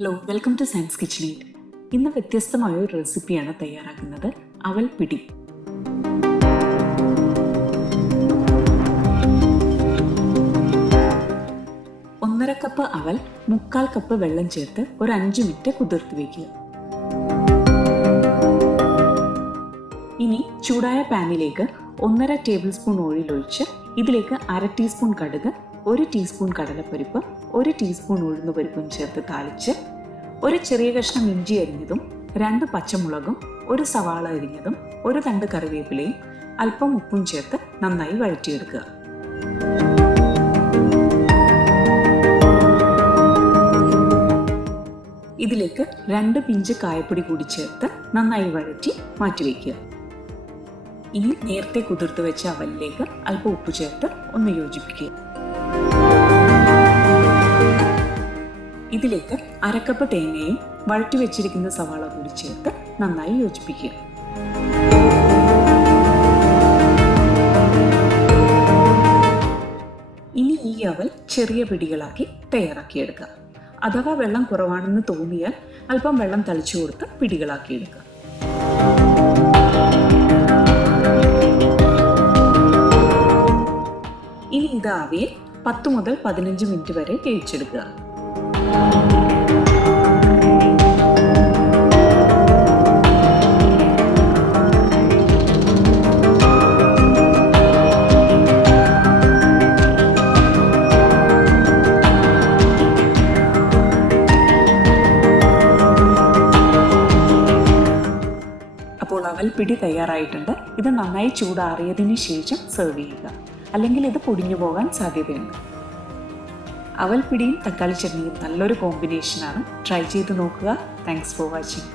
Hello, welcome to science കിച്ചണേറ്റ്. ഇന്ന് വ്യത്യസ്തമായ ഒരു റെസിപ്പിയാണ് തയ്യാറാക്കുന്നത്, അവൽ പിടി. ഒന്നര കപ്പ് അവൽ 1/4 കപ്പ് വെള്ളം ചേർത്ത് ഒരു 5 മിനിറ്റ് കുതിർത്ത് വയ്ക്കുക. ഇനി ചൂടായ പാനിലേക്ക് 1.5 ടേബിൾ സ്പൂൺ ഓയിൽ ഒഴിച്ച് ഇതിലേക്ക് 1/2 ടീസ്പൂൺ കടുക്, 1 ടീസ്പൂൺ കടലപ്പരിപ്പ്, 1 ടീസ്പൂൺ ഉഴുന്നുപരിപ്പും ചേർത്ത് താളിച്ച് ഒരു ചെറിയ കഷ്ണം ഇഞ്ചി അരിഞ്ഞതും, 2 പച്ചമുളകും, 1 സവാള അരിഞ്ഞതും, 1 തണ്ട് കറിവേപ്പിലയും അല്പം ഉപ്പും ചേർത്ത് നന്നായി വഴറ്റിയെടുക്കുക. ഇതിലേക്ക് 2 പിഞ്ച് കായപ്പൊടി കൂടി ചേർത്ത് നന്നായി വഴറ്റി മാറ്റിവെക്കുക. ഇനി നേരത്തെ കുതിർത്ത് വെച്ച അവലിലേക്ക് അല്പം ഉപ്പ് ചേർത്ത് ഒന്ന് യോജിപ്പിക്കുക. ഇതിലേക്ക് 1/2 കപ്പ് തേങ്ങയും വഴറ്റി വെച്ചിരിക്കുന്ന സവാള കൂടി ചേർത്ത് നന്നായി യോജിപ്പിക്കുക. ഇനി ഈ അവൽ ചെറിയ പിടികളാക്കി തയ്യാറാക്കിയെടുക്കുക. അഥവാ വെള്ളം കുറവാണെന്ന് തോന്നിയാൽ അല്പം വെള്ളം തളിച്ചു കൊടുത്ത് പിടികളാക്കിയെടുക്കുക. ഇനി ഇത് ആവിയിൽ 10 മുതൽ 15 മിനിറ്റ് വരെ വേവിച്ചെടുക്കുക. അപ്പോൾ അവൽ പിടി തയ്യാറായിട്ടുണ്ട്. ഇത് നന്നായി ചൂടാറിയതിന് ശേഷം സെർവ് ചെയ്യുക, അല്ലെങ്കിൽ ഇത് പൊടിഞ്ഞു പോകാൻ സാധ്യതയുണ്ട്. അവൽ പിടിയും തക്കാളി ചട്നിയും നല്ലൊരു കോമ്പിനേഷനാണ്. ട്രൈ ചെയ്ത് നോക്കുക. Thanks for watching.